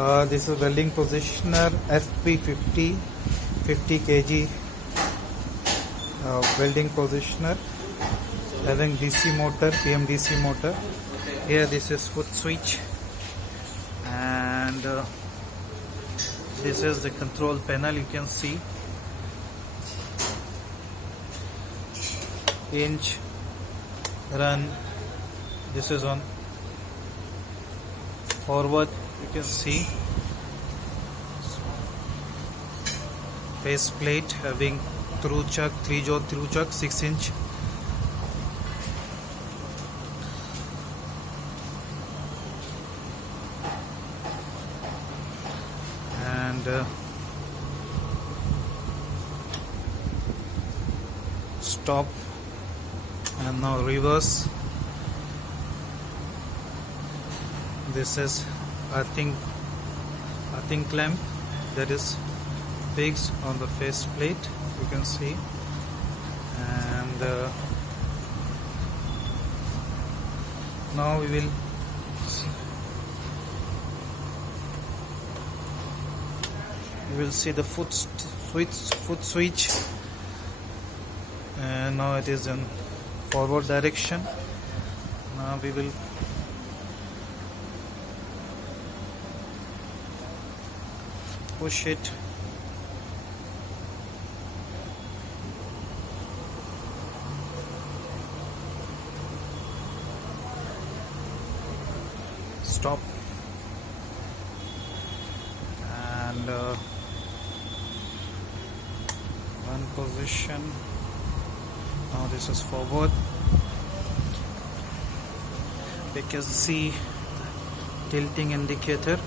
This is welding positioner Fp50 50 kg welding positioner having DC motor, PMDC motor. Here this is foot switch, and this is the control panel. You can see inch, run. This is on forward. You can see face plate having through chuck, 3-jaw through chuck, 6-inch. And stop, and now reverse. This is earthing clamp that is fixed on the face plate, you can see. And now we will see the foot switch, and now it is in forward direction. Now we will push it. Stop. And one position. Now this is forward. We can see tilting indicator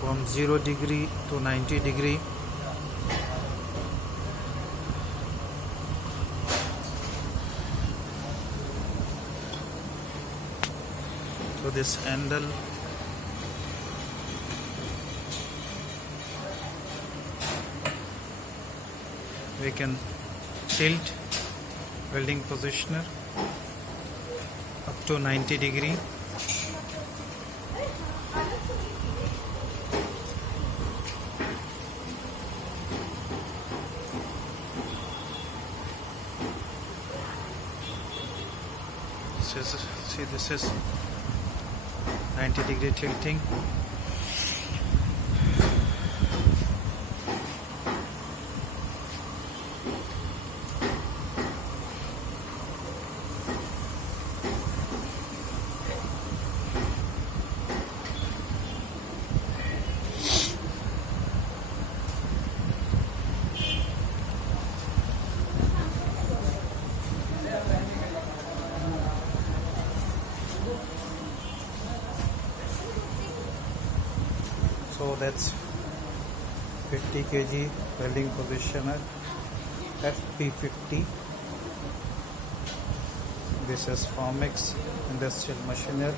from 0 degree to 90 degree. So this handle we can tilt welding positioner up to 90 degree. See, this is 90 degree tilting. So that's 50 kg welding positioner Fp50. This is FOHMICS industrial machinery.